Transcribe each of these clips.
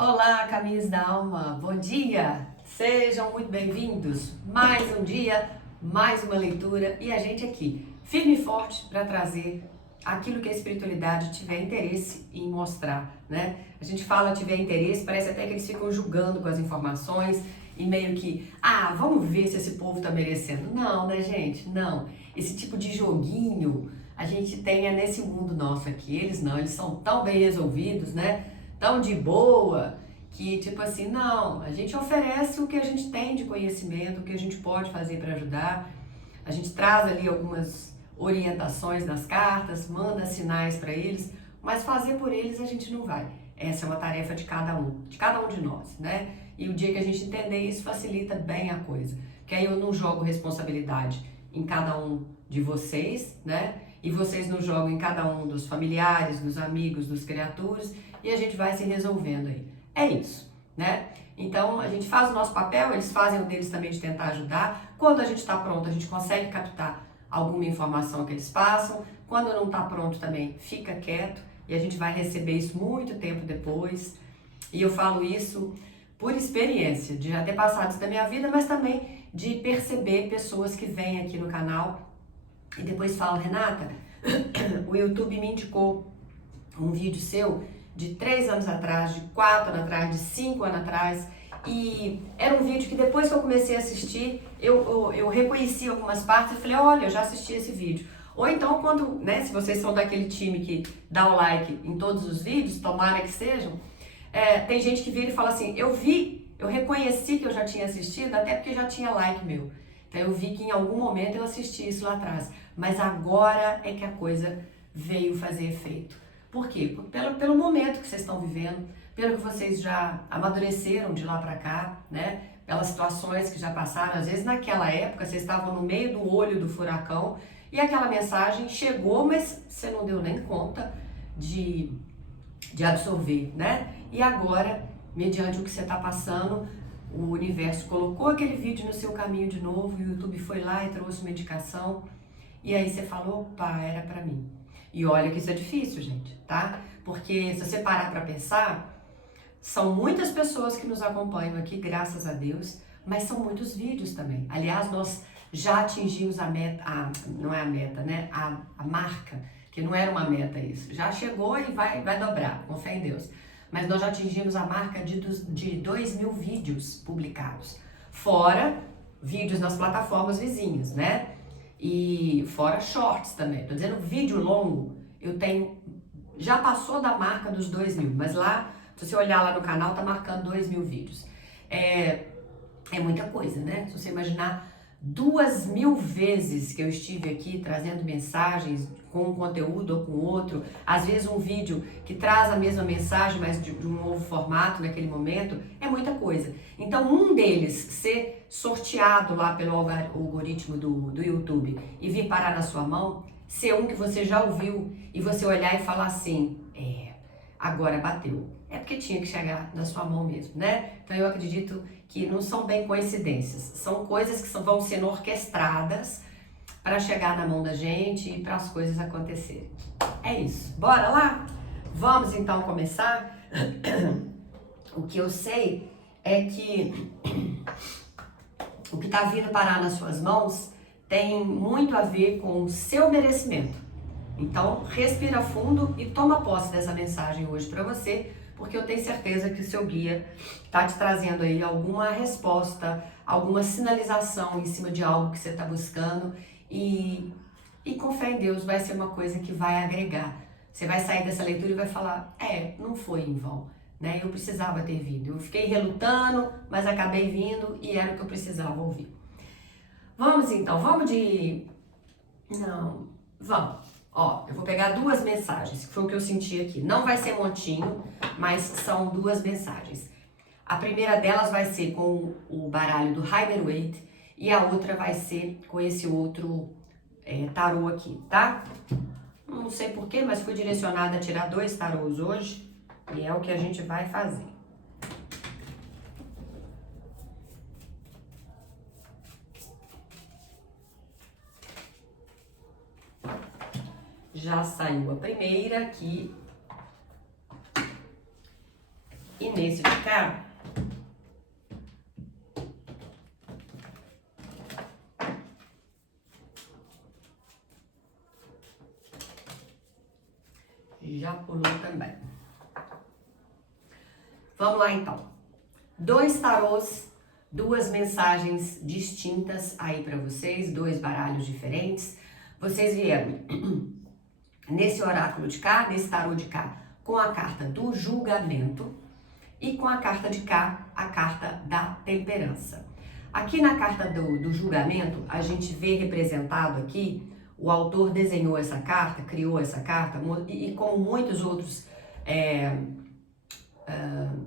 Olá, caminhos da alma, bom dia! Sejam muito bem-vindos. Mais um dia, mais uma leitura e a gente aqui, firme e forte para trazer aquilo que a espiritualidade tiver interesse em mostrar, né? A gente fala tiver interesse, parece até que eles ficam julgando com as informações e meio que, vamos ver se esse povo tá merecendo. Não, né, gente? Não. Esse tipo de joguinho a gente tem nesse mundo nosso aqui. Eles não, eles são tão bem resolvidos, né? Tão de boa, que tipo assim, não, a gente oferece o que a gente tem de conhecimento, o que a gente pode fazer para ajudar, a gente traz ali algumas orientações nas cartas, manda sinais para eles, mas fazer por eles a gente não vai. Essa é uma tarefa de cada um de nós, né? E o dia que a gente entender isso facilita bem a coisa, que aí eu não jogo responsabilidade em cada um de vocês, né? E vocês não jogam em cada um dos familiares, dos amigos, dos criaturas, e a gente vai se resolvendo aí. É isso, né? Então a gente faz o nosso papel, eles fazem o deles também de tentar ajudar. Quando a gente está pronto, a gente consegue captar alguma informação que eles passam. Quando não está pronto também, fica quieto e a gente vai receber isso muito tempo depois. E eu falo isso por experiência, de já ter passado isso da minha vida, mas também de perceber pessoas que vêm aqui no canal e depois falam: Renata, o YouTube me indicou um vídeo seu de 3 anos atrás, de 4 anos atrás, de 5 anos atrás, e era um vídeo que depois que eu comecei a assistir, eu reconheci algumas partes e falei: olha, eu já assisti esse vídeo. Ou então quando, né, se vocês são daquele time que dá o like em todos os vídeos, tomara que sejam, tem gente que vira e fala assim: eu reconheci que eu já tinha assistido, até porque já tinha like meu. Então eu vi que em algum momento eu assisti isso lá atrás, mas agora é que a coisa veio fazer efeito. Por quê? Pelo momento que vocês estão vivendo, pelo que vocês já amadureceram de lá para cá, né? Pelas situações que já passaram. Às vezes naquela época vocês estavam no meio do olho do furacão e aquela mensagem chegou, mas você não deu nem conta de absorver, né? E agora, mediante o que você está passando, o universo colocou aquele vídeo no seu caminho de novo, o YouTube foi lá e trouxe uma indicação, e aí você falou: opa, era para mim. E olha que isso é difícil, gente, tá? Porque se você parar para pensar, são muitas pessoas que nos acompanham aqui, graças a Deus, mas são muitos vídeos também. Aliás, nós já atingimos a meta, não é a meta, né? A marca, que não era uma meta isso. Já chegou e vai dobrar, com fé em Deus. Mas nós já atingimos a marca de 2.000 vídeos publicados. Fora vídeos nas plataformas vizinhas, né? E fora shorts também. Tô dizendo vídeo longo, eu tenho, já passou da marca dos 2.000, mas lá, se você olhar lá no canal, tá marcando 2.000 vídeos. É muita coisa, né? Se você imaginar 2.000 vezes que eu estive aqui trazendo mensagens com um conteúdo ou com outro, às vezes um vídeo que traz a mesma mensagem, mas de um novo formato naquele momento, é muita coisa. Então, um deles ser sorteado lá pelo algoritmo do YouTube e vir parar na sua mão, ser um que você já ouviu e você olhar e falar assim: agora bateu. É porque tinha que chegar na sua mão mesmo, né? Então eu acredito que não são bem coincidências, são coisas que vão sendo orquestradas para chegar na mão da gente e para as coisas acontecerem. É isso. Bora lá? Vamos então começar? O que eu sei é que o que está vindo parar nas suas mãos tem muito a ver com o seu merecimento. Então, respira fundo e toma posse dessa mensagem hoje para você, porque eu tenho certeza que o seu guia está te trazendo aí alguma resposta, alguma sinalização em cima de algo que você está buscando e com fé em Deus vai ser uma coisa que vai agregar. Você vai sair dessa leitura e vai falar: não foi em vão, né? Eu precisava ter vindo. Eu fiquei relutando, mas acabei vindo e era o que eu precisava ouvir. Vamos então, vamos. Ó, eu vou pegar 2 mensagens, que foi o que eu senti aqui. Não vai ser montinho, mas são 2 mensagens. A primeira delas vai ser com o baralho do Rider-Waite e a outra vai ser com esse outro tarô aqui, tá? Não sei porquê, mas fui direcionada a tirar 2 tarôs hoje e é o que a gente vai fazer. Já saiu a primeira aqui. E nesse de cá, já pulou também. Vamos lá então. 2 tarôs, 2 mensagens distintas aí para vocês, 2 baralhos diferentes. Vocês vieram nesse oráculo de cá, nesse tarô de cá, com a carta do julgamento e com a carta de cá, a carta da temperança. Aqui na carta do julgamento, a gente vê representado aqui, o autor desenhou essa carta, criou essa carta, e como muitos outros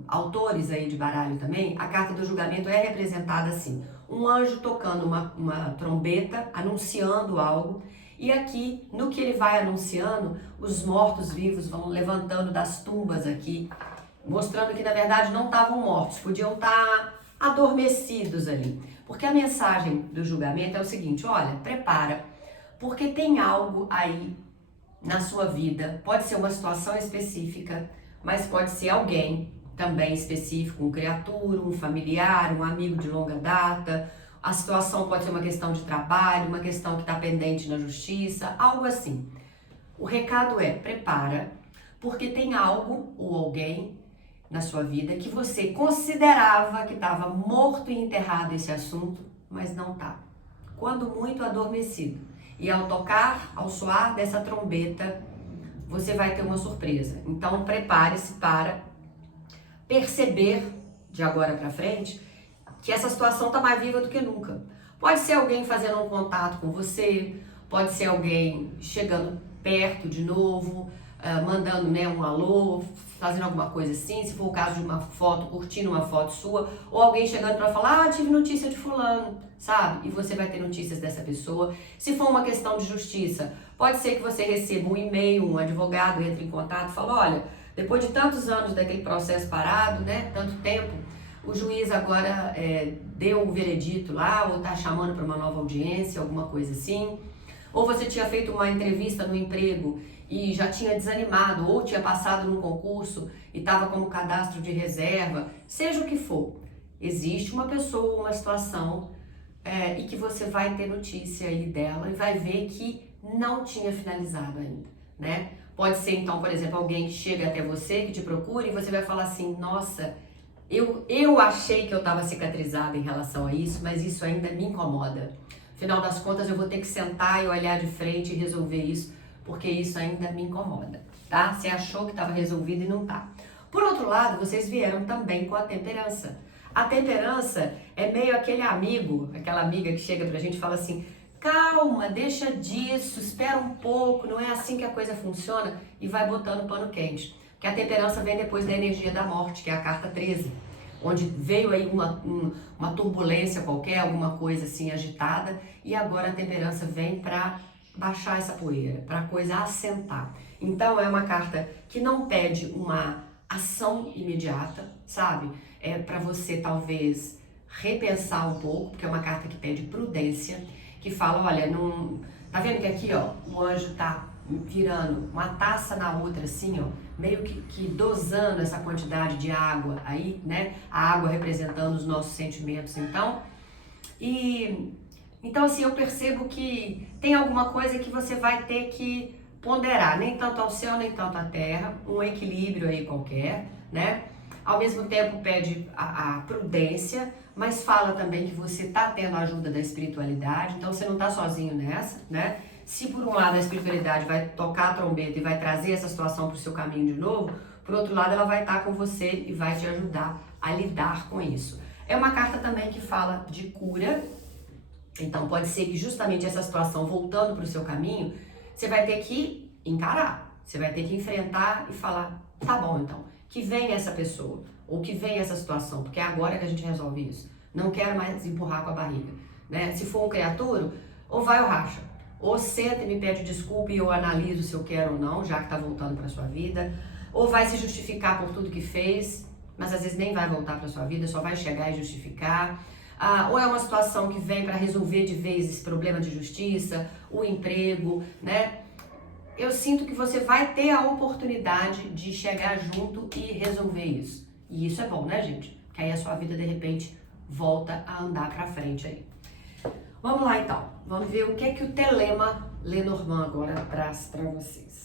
autores aí de baralho também, a carta do julgamento é representada assim, um anjo tocando uma trombeta, anunciando algo, e aqui, no que ele vai anunciando, os mortos-vivos vão levantando das tumbas aqui, mostrando que na verdade não estavam mortos, podiam estar adormecidos ali. Porque a mensagem do julgamento é o seguinte, olha, prepara, porque tem algo aí na sua vida, pode ser uma situação específica, mas pode ser alguém também específico, um criatura, um familiar, um amigo de longa data. A situação pode ser uma questão de trabalho, uma questão que está pendente na justiça, algo assim. O recado é, prepara, porque tem algo ou alguém na sua vida que você considerava que estava morto e enterrado esse assunto, mas não está. Quando muito adormecido. E ao tocar, ao soar dessa trombeta, você vai ter uma surpresa. Então prepare-se para perceber de agora para frente que essa situação está mais viva do que nunca. Pode ser alguém fazendo um contato com você, pode ser alguém chegando perto de novo, mandando, né, um alô, fazendo alguma coisa assim, se for o caso de uma foto, curtindo uma foto sua, ou alguém chegando para falar, tive notícia de fulano, sabe? E você vai ter notícias dessa pessoa. Se for uma questão de justiça, pode ser que você receba um e-mail, um advogado entre em contato e fala, olha, depois de tantos anos daquele processo parado, né, tanto tempo, o juiz agora deu o veredito lá, ou tá chamando para uma nova audiência, alguma coisa assim. Ou você tinha feito uma entrevista no emprego e já tinha desanimado, ou tinha passado num concurso e estava como cadastro de reserva, seja o que for, existe uma pessoa, uma situação e que você vai ter notícia aí dela e vai ver que não tinha finalizado ainda, né? Pode ser então, por exemplo, alguém que chega até você, que te procura e você vai falar assim, nossa, eu achei que eu estava cicatrizada em relação a isso, mas isso ainda me incomoda. Afinal das contas, eu vou ter que sentar e olhar de frente e resolver isso, porque isso ainda me incomoda, tá? Você achou que estava resolvido e não tá. Por outro lado, vocês vieram também com a temperança. A temperança é meio aquele amigo, aquela amiga que chega pra gente e fala assim, calma, deixa disso, espera um pouco, não é assim que a coisa funciona, e vai botando pano quente. Porque a temperança vem depois da energia da morte, que é a carta 13, onde veio aí uma turbulência qualquer, alguma coisa assim agitada, e agora a temperança vem para baixar essa poeira, para a coisa assentar. Então é uma carta que não pede uma ação imediata, sabe? É para você talvez repensar um pouco, porque é uma carta que pede prudência, que fala, olha, não tá vendo que aqui, ó, o anjo tá virando uma taça na outra assim, ó, meio que dosando essa quantidade de água aí, né? A água representando os nossos sentimentos, então. Então assim, eu percebo que tem alguma coisa que você vai ter que ponderar, nem tanto ao céu, nem tanto à terra, um equilíbrio aí qualquer, né? Ao mesmo tempo pede a prudência, mas fala também que você tá tendo a ajuda da espiritualidade, então você não tá sozinho nessa, né? Se por um lado a espiritualidade vai tocar a trombeta e vai trazer essa situação para o seu caminho de novo, por outro lado ela vai estar com você e vai te ajudar a lidar com isso. É uma carta também que fala de cura, então pode ser que justamente essa situação voltando para o seu caminho, você vai ter que encarar, você vai ter que enfrentar e falar, tá bom então, que venha essa pessoa, ou que venha essa situação, porque é agora que a gente resolve isso. Não quero mais empurrar com a barriga, né? Se for um criatura, ou vai ou racha. Ou senta e me pede desculpa e eu analiso se eu quero ou não, já que tá voltando para sua vida. Ou vai se justificar por tudo que fez, mas às vezes nem vai voltar para sua vida, só vai chegar e justificar. Ou é uma situação que vem para resolver de vez esse problema de justiça, o emprego, né? Eu sinto que você vai ter a oportunidade de chegar junto e resolver isso. E isso é bom, né, gente? Porque aí a sua vida, de repente, volta a andar pra frente aí. Vamos lá, então. Vamos ver o que o Telema Lenormand agora traz pra vocês.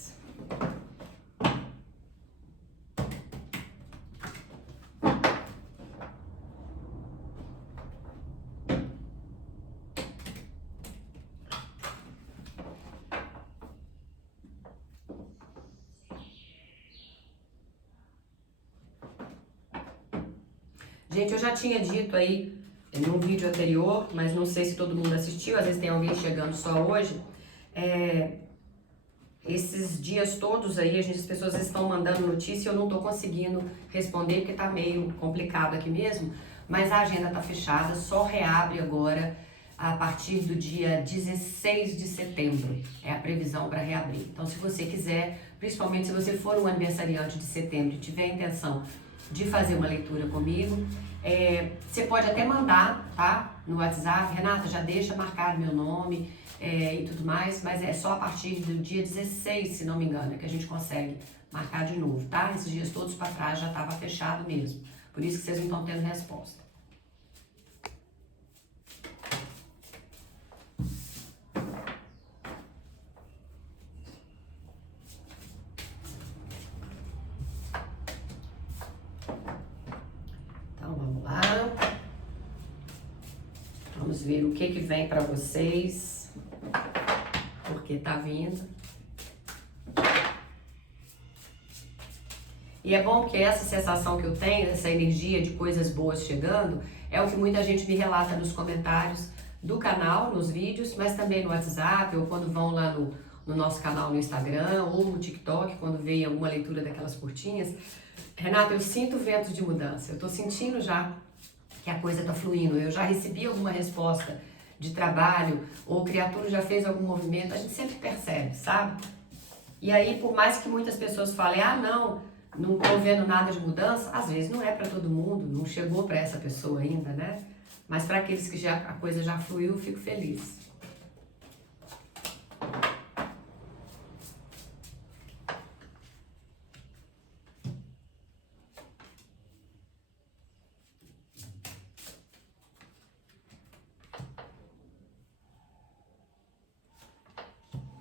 Gente, eu já tinha dito aí num vídeo anterior, mas não sei se todo mundo assistiu, às vezes tem alguém chegando só hoje. Esses dias todos aí, as pessoas estão mandando notícia e eu não tô conseguindo responder porque tá meio complicado aqui mesmo, mas a agenda tá fechada, só reabre agora a partir do dia 16 de setembro, é a previsão para reabrir. Então, se você quiser, principalmente se você for um aniversariante de setembro e tiver a intenção de fazer uma leitura comigo, você pode até mandar, tá? No WhatsApp, Renata, já deixa marcado meu nome e tudo mais, mas é só a partir do dia 16, se não me engano, que a gente consegue marcar de novo, tá? Esses dias todos para trás já estava fechado mesmo, por isso que vocês não estão tendo resposta. Vamos ver o que vem para vocês, porque tá vindo. E é bom que essa sensação que eu tenho, essa energia de coisas boas chegando, é o que muita gente me relata nos comentários do canal, nos vídeos, mas também no WhatsApp, ou quando vão lá no nosso canal no Instagram, ou no TikTok, quando vem alguma leitura daquelas curtinhas. Renata, eu sinto ventos de mudança, eu tô sentindo já que a coisa tá fluindo, eu já recebi alguma resposta de trabalho, ou criatura já fez algum movimento, a gente sempre percebe, sabe? E aí, por mais que muitas pessoas falem, não tô vendo nada de mudança, às vezes não é para todo mundo, não chegou para essa pessoa ainda, né? Mas para aqueles que a coisa já fluiu, eu fico feliz.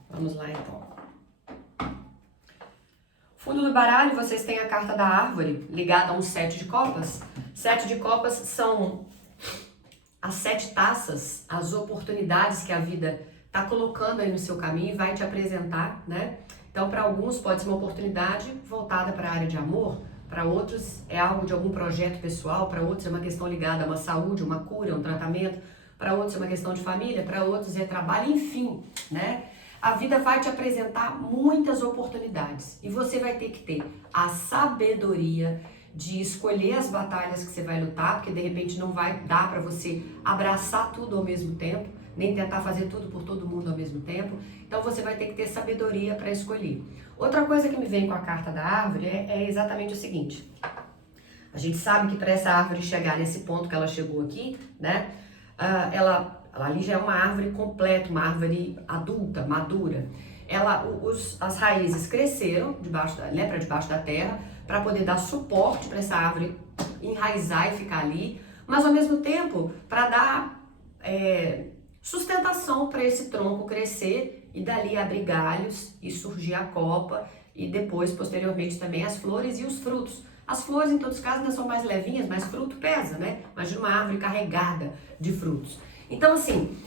Vamos lá, então. Fundo do baralho, vocês têm a carta da árvore, ligada a um 7 de copas. 7 de copas são as 7 taças, as oportunidades que a vida está colocando aí no seu caminho e vai te apresentar, né? Então, para alguns pode ser uma oportunidade voltada para a área de amor, para outros é algo de algum projeto pessoal, para outros é uma questão ligada a uma saúde, uma cura, um tratamento, para outros é uma questão de família, para outros é trabalho, enfim, né? A vida vai te apresentar muitas oportunidades e você vai ter que ter a sabedoria de escolher as batalhas que você vai lutar, porque de repente não vai dar para você abraçar tudo ao mesmo tempo, nem tentar fazer tudo por todo mundo ao mesmo tempo. Então você vai ter que ter sabedoria para escolher. Outra coisa que me vem com a carta da árvore é exatamente o seguinte. A gente sabe que para essa árvore chegar nesse ponto que ela chegou aqui, né? Ela ali já é uma árvore completa, uma árvore adulta, madura. As raízes cresceram para debaixo da terra para poder dar suporte para essa árvore enraizar e ficar ali, mas ao mesmo tempo para dar sustentação para esse tronco crescer e dali abrir galhos e surgir a copa e depois, posteriormente, também as flores e os frutos. As flores, em todos os casos, ainda são mais levinhas, mas fruto pesa, né? Imagina uma árvore carregada de frutos. Então, assim,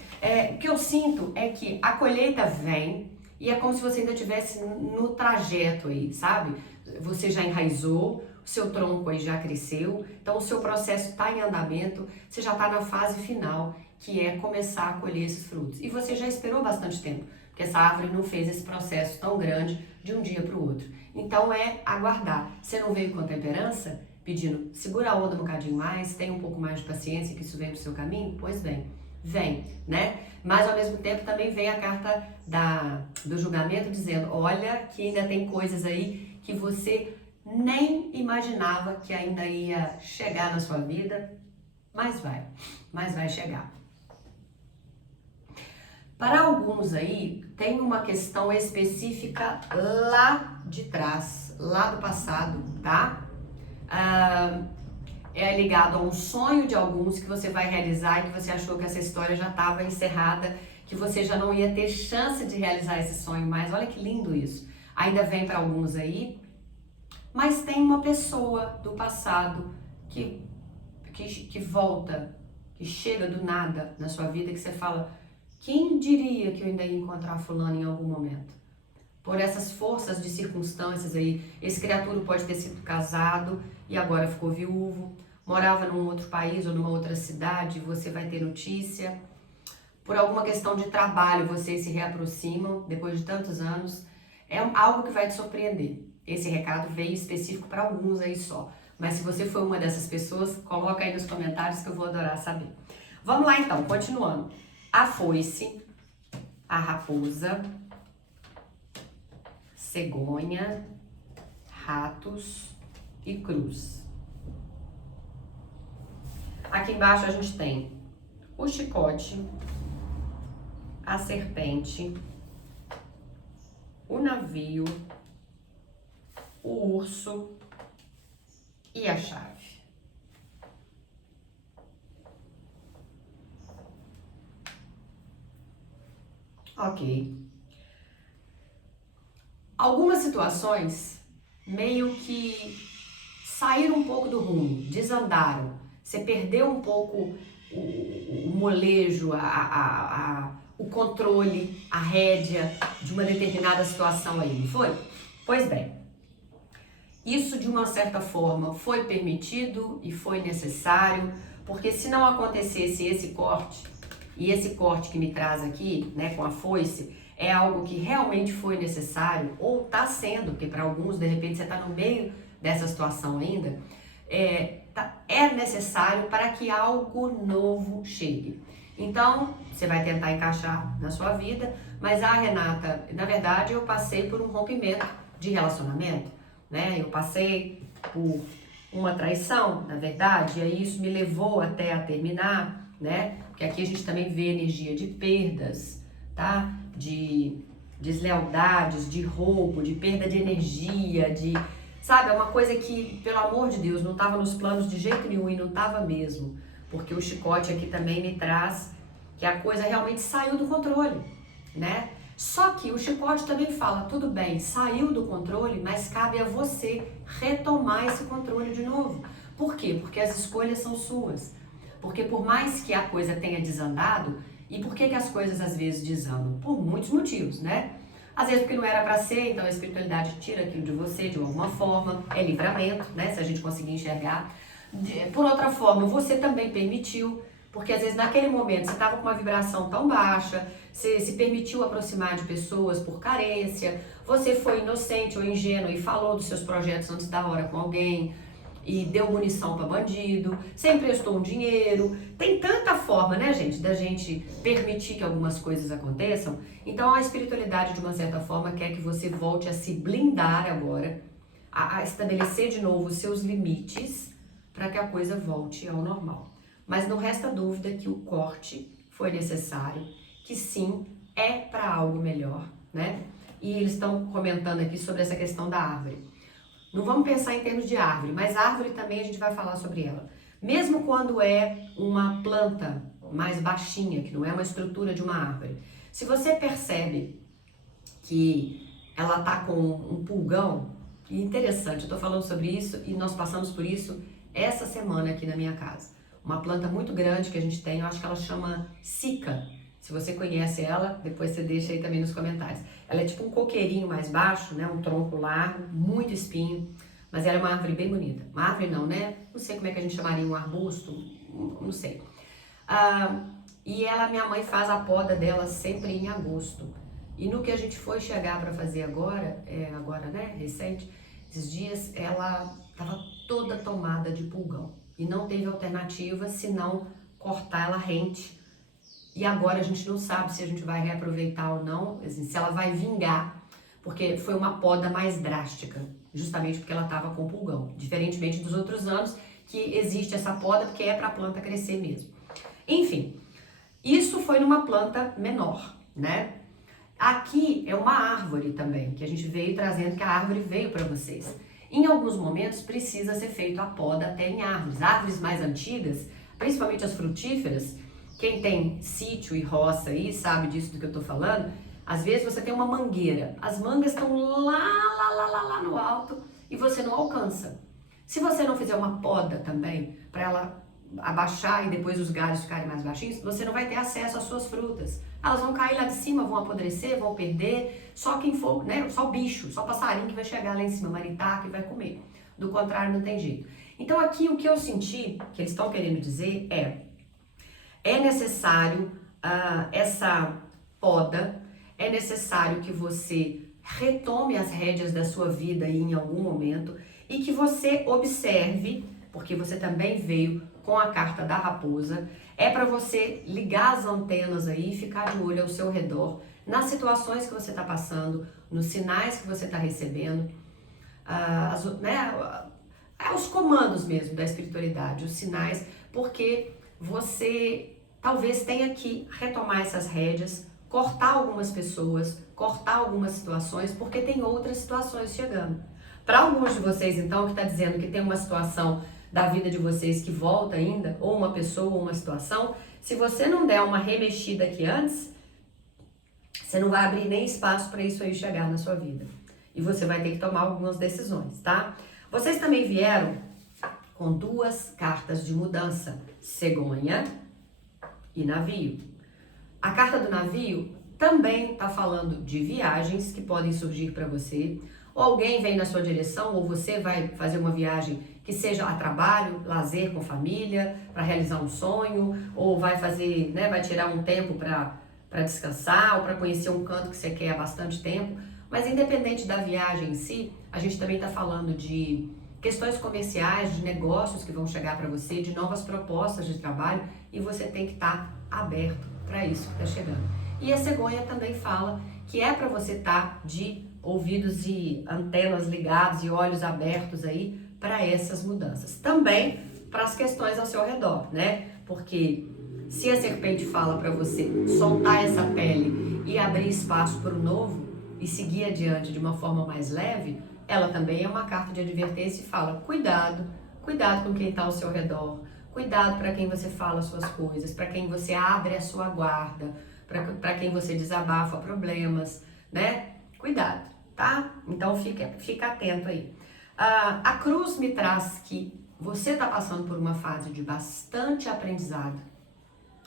o que eu sinto é que a colheita vem e é como se você ainda estivesse no trajeto aí, sabe? Você já enraizou, o seu tronco aí já cresceu, então o seu processo está em andamento, você já está na fase final, que é começar a colher esses frutos. E você já esperou bastante tempo, porque essa árvore não fez esse processo tão grande de um dia para o outro. Então é aguardar. Você não veio com temperança, pedindo segura a onda um bocadinho mais, tenha um pouco mais de paciência que isso vem pro seu caminho? Pois bem, vem, né? Mas ao mesmo tempo também vem a carta do julgamento dizendo, olha que ainda tem coisas aí que você nem imaginava que ainda ia chegar na sua vida, mas vai chegar. Para alguns aí, tem uma questão específica lá de trás, lá do passado, tá? É ligado a um sonho de alguns que você vai realizar e que você achou que essa história já estava encerrada, que você já não ia ter chance de realizar esse sonho mais. Olha que lindo isso. Ainda vem para alguns aí, mas tem uma pessoa do passado que volta, que chega do nada na sua vida, que você fala, quem diria que eu ainda ia encontrar fulano em algum momento? Por essas forças de circunstâncias aí, esse criatura pode ter sido casado e agora ficou viúvo, morava num outro país ou numa outra cidade, você vai ter notícia. Por alguma questão de trabalho, vocês se reaproximam depois de tantos anos. É algo que vai te surpreender. Esse recado veio específico para alguns aí só. Mas se você for uma dessas pessoas, coloca aí nos comentários que eu vou adorar saber. Vamos lá então, continuando. A foice, a raposa, cegonha, ratos e cruz. Aqui embaixo a gente tem o chicote, a serpente, o navio, o urso e a chave. Ok. Algumas situações meio que saíram um pouco do rumo, desandaram. Você perdeu um pouco o molejo, o controle, a rédea de uma determinada situação aí, não foi? Pois bem, isso de uma certa forma foi permitido e foi necessário, porque se não acontecesse esse corte, e esse corte que me traz aqui, né, com a foice, é algo que realmente foi necessário, ou está sendo, porque para alguns, de repente, você está no meio dessa situação ainda, é necessário para que algo novo chegue. Então, você vai tentar encaixar na sua vida, mas Renata, na verdade, eu passei por um rompimento de relacionamento, né? Eu passei por uma traição, na verdade, e aí isso me levou até a terminar, né? Porque aqui a gente também vê energia de perdas, tá? De deslealdades, de roubo, de perda de energia, sabe, é uma coisa que, pelo amor de Deus, não estava nos planos de jeito nenhum e não estava mesmo. Porque o chicote aqui também me traz que a coisa realmente saiu do controle, né? Só que o chicote também fala, tudo bem, saiu do controle, mas cabe a você retomar esse controle de novo. Por quê? Porque as escolhas são suas. Porque por mais que a coisa tenha desandado, e por que as coisas às vezes desandam? Por muitos motivos, né? Às vezes porque não era para ser, então a espiritualidade tira aquilo de você de alguma forma, é livramento, né? Se a gente conseguir enxergar. Por outra forma, você também permitiu, porque às vezes naquele momento você estava com uma vibração tão baixa, você se permitiu aproximar de pessoas por carência, você foi inocente ou ingênuo e falou dos seus projetos antes da hora com alguém, e deu munição para bandido, você emprestou um dinheiro. Tem tanta forma, né, gente, da gente permitir que algumas coisas aconteçam. Então a espiritualidade, de uma certa forma, quer que você volte a se blindar agora, a estabelecer de novo os seus limites para que a coisa volte ao normal. Mas não resta dúvida que o corte foi necessário, que sim, é para algo melhor, né? E eles estão comentando aqui sobre essa questão da árvore. Não vamos pensar em termos de árvore, mas árvore também a gente vai falar sobre ela. Mesmo quando é uma planta mais baixinha, que não é uma estrutura de uma árvore, se você percebe que ela tá com um pulgão, e interessante, eu tô falando sobre isso e nós passamos por isso essa semana aqui na minha casa. Uma planta muito grande que a gente tem, eu acho que ela chama sica. Se você conhece ela, depois você deixa aí também nos comentários. Ela é tipo um coqueirinho mais baixo, né? Um tronco largo, muito espinho, mas ela é uma árvore bem bonita. Uma árvore não, né? Não sei como é que a gente chamaria, um arbusto, não sei. E minha mãe faz a poda dela sempre em agosto. E no que a gente foi chegar para fazer agora, né, recente, esses dias, ela estava toda tomada de pulgão. E não teve alternativa senão cortar ela rente. E agora a gente não sabe se a gente vai reaproveitar ou não, assim, se ela vai vingar, porque foi uma poda mais drástica, justamente porque ela estava com pulgão. Diferentemente dos outros anos, que existe essa poda porque é para a planta crescer mesmo. Enfim, isso foi numa planta menor, né? Aqui é uma árvore também, que a gente veio trazendo, que a árvore veio para vocês. Em alguns momentos precisa ser feito a poda até em árvores. Árvores mais antigas, principalmente as frutíferas, quem tem sítio e roça aí sabe disso do que eu tô falando. Às vezes você tem uma mangueira, as mangas estão lá no alto e você não alcança. Se você não fizer uma poda também, para ela abaixar e depois os galhos ficarem mais baixinhos, você não vai ter acesso às suas frutas. Elas vão cair lá de cima, vão apodrecer, vão perder, só quem for, né, só bicho, só passarinho que vai chegar lá em cima, maritaca e vai comer. Do contrário, não tem jeito. Então aqui o que eu senti, que eles estão querendo dizer é necessário essa poda, é necessário que você retome as rédeas da sua vida aí em algum momento e que você observe, porque você também veio com a carta da raposa, é para você ligar as antenas aí e ficar de olho ao seu redor, nas situações que você está passando, nos sinais que você está recebendo, os comandos mesmo da espiritualidade, os sinais, porque você talvez tenha que retomar essas rédeas, cortar algumas pessoas, cortar algumas situações, porque tem outras situações chegando. Para alguns de vocês, então, que está dizendo que tem uma situação da vida de vocês que volta ainda, ou uma pessoa, ou uma situação, se você não der uma remexida aqui antes, você não vai abrir nem espaço para isso aí chegar na sua vida. E você vai ter que tomar algumas decisões, tá? Vocês também vieram com duas cartas de mudança, cegonha e navio. A carta do navio também está falando de viagens que podem surgir para você, ou alguém vem na sua direção, ou você vai fazer uma viagem que seja a trabalho, lazer com família, para realizar um sonho, ou vai fazer, né, vai tirar um tempo para descansar, ou para conhecer um canto que você quer há bastante tempo. Mas independente da viagem em si, a gente também está falando de questões comerciais, de negócios que vão chegar para você, de novas propostas de trabalho, e você tem que estar aberto para isso que está chegando. E a cegonha também fala que é para você estar de ouvidos e antenas ligados e olhos abertos aí para essas mudanças. Também para as questões ao seu redor, né? Porque se a serpente fala para você soltar essa pele e abrir espaço para o novo e seguir adiante de uma forma mais leve, ela também é uma carta de advertência e fala: cuidado, cuidado com quem está ao seu redor, cuidado para quem você fala as suas coisas, para quem você abre a sua guarda, para quem você desabafa problemas, né? Cuidado, tá? Então fica atento aí. A cruz me traz que você está passando por uma fase de bastante aprendizado.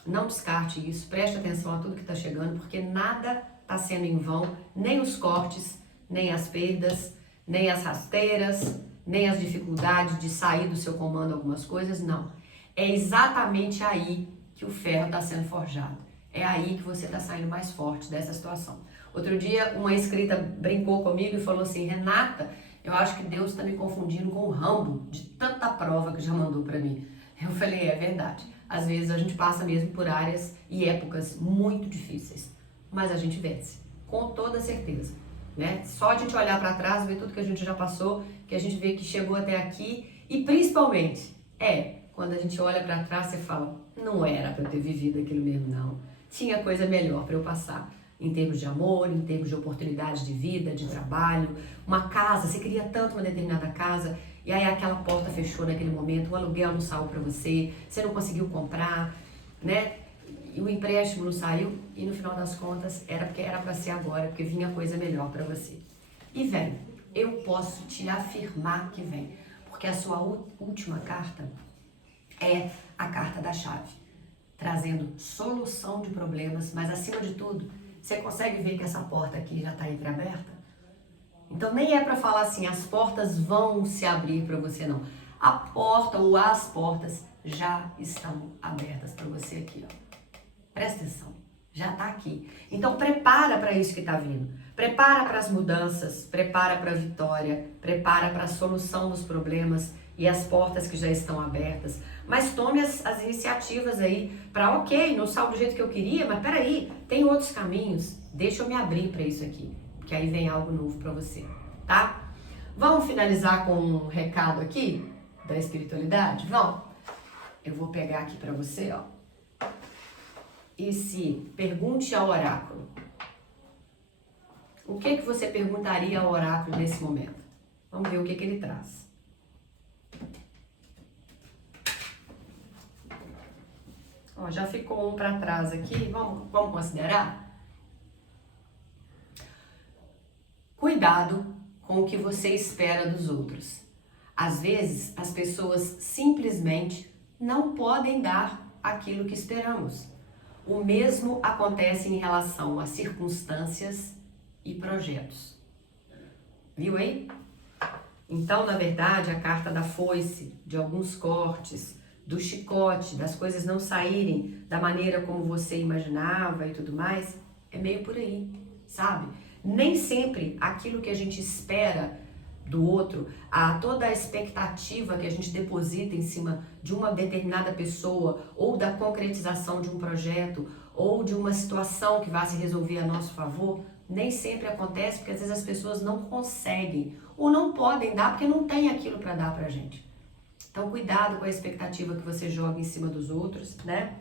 Não descarte isso, preste atenção a tudo que está chegando, porque nada está sendo em vão, nem os cortes, nem as perdas, nem as rasteiras, nem as dificuldades de sair do seu comando algumas coisas, não. É exatamente aí que o ferro está sendo forjado. É aí que você está saindo mais forte dessa situação. Outro dia, uma inscrita brincou comigo e falou assim: Renata, eu acho que Deus está me confundindo com o Rambo, de tanta prova que já mandou para mim. Eu falei: é verdade. Às vezes a gente passa mesmo por áreas e épocas muito difíceis, mas a gente vence, com toda certeza, né? Só a gente olhar para trás, ver tudo que a gente já passou, que a gente vê que chegou até aqui, e principalmente, quando a gente olha para trás, você fala: não era para eu ter vivido aquilo mesmo, não. Tinha coisa melhor para eu passar, em termos de amor, em termos de oportunidades de vida, de trabalho, uma casa, você queria tanto uma determinada casa, e aí aquela porta fechou naquele momento, o aluguel não saiu para você, você não conseguiu comprar, né? E o empréstimo não saiu, e no final das contas era porque era para ser agora, porque vinha coisa melhor para você. E vem, eu posso te afirmar que vem, porque a sua última carta é a carta da chave, trazendo solução de problemas, mas acima de tudo, você consegue ver que essa porta aqui já está entreaberta? Então nem é para falar assim, as portas vão se abrir para você, não. A porta ou as portas já estão abertas para você aqui, ó. Presta atenção, já está aqui. Então prepara para isso que está vindo. Prepara para as mudanças, prepara para a vitória, prepara para a solução dos problemas e as portas que já estão abertas. Mas tome as iniciativas aí para, ok, não saiu do jeito que eu queria, mas peraí, tem outros caminhos. Deixa eu me abrir para isso aqui, que aí vem algo novo para você, tá? Vamos finalizar com um recado aqui da espiritualidade? Vamos? Eu vou pegar aqui para você, ó. Pergunte ao oráculo. O que você perguntaria ao oráculo nesse momento? Vamos ver o que ele traz. Ó, já ficou um para trás aqui, vamos considerar? Cuidado com o que você espera dos outros. Às vezes, as pessoas simplesmente não podem dar aquilo que esperamos. O mesmo acontece em relação a circunstâncias e projetos. Viu aí? Então, na verdade, a carta da foice, de alguns cortes, do chicote, das coisas não saírem da maneira como você imaginava e tudo mais, é meio por aí, sabe? Nem sempre aquilo que a gente espera do outro, toda a expectativa que a gente deposita em cima de uma determinada pessoa, ou da concretização de um projeto, ou de uma situação que vai se resolver a nosso favor, nem sempre acontece, porque às vezes as pessoas não conseguem, ou não podem dar, porque não tem aquilo para dar pra gente. Então, cuidado com a expectativa que você joga em cima dos outros, né?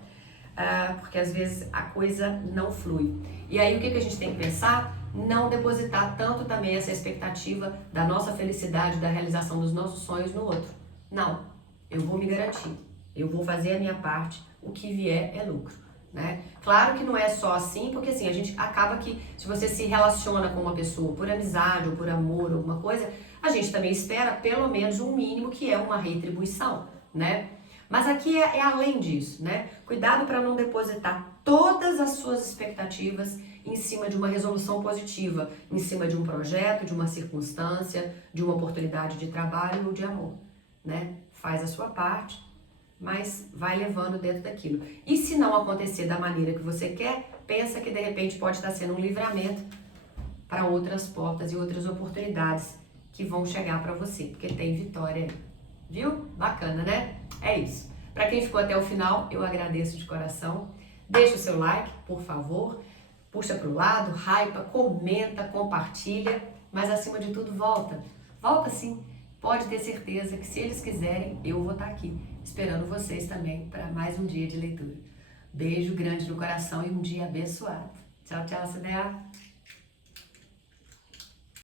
Porque às vezes a coisa não flui. E aí, o que a gente tem que pensar? Não depositar tanto também essa expectativa da nossa felicidade, da realização dos nossos sonhos no outro. Não, eu vou me garantir, eu vou fazer a minha parte, o que vier é lucro, né? Claro que não é só assim, porque assim, a gente acaba que, se você se relaciona com uma pessoa por amizade ou por amor, alguma coisa, a gente também espera pelo menos um mínimo que é uma retribuição, né? Mas aqui é além disso, né? Cuidado para não depositar todas as suas expectativas em cima de uma resolução positiva, em cima de um projeto, de uma circunstância, de uma oportunidade de trabalho ou de amor, né? Faz a sua parte, mas vai levando dentro daquilo. E se não acontecer da maneira que você quer, pensa que de repente pode estar sendo um livramento para outras portas e outras oportunidades que vão chegar para você, porque tem vitória aí. Viu? Bacana, né? É isso. Para quem ficou até o final, eu agradeço de coração. Deixa o seu like, por favor. Puxa para o lado, hypa, comenta, compartilha. Mas acima de tudo, volta. Volta sim. Pode ter certeza que se eles quiserem, eu vou estar aqui, esperando vocês também para mais um dia de leitura. Beijo grande no coração e um dia abençoado. Tchau, tchau, CDA.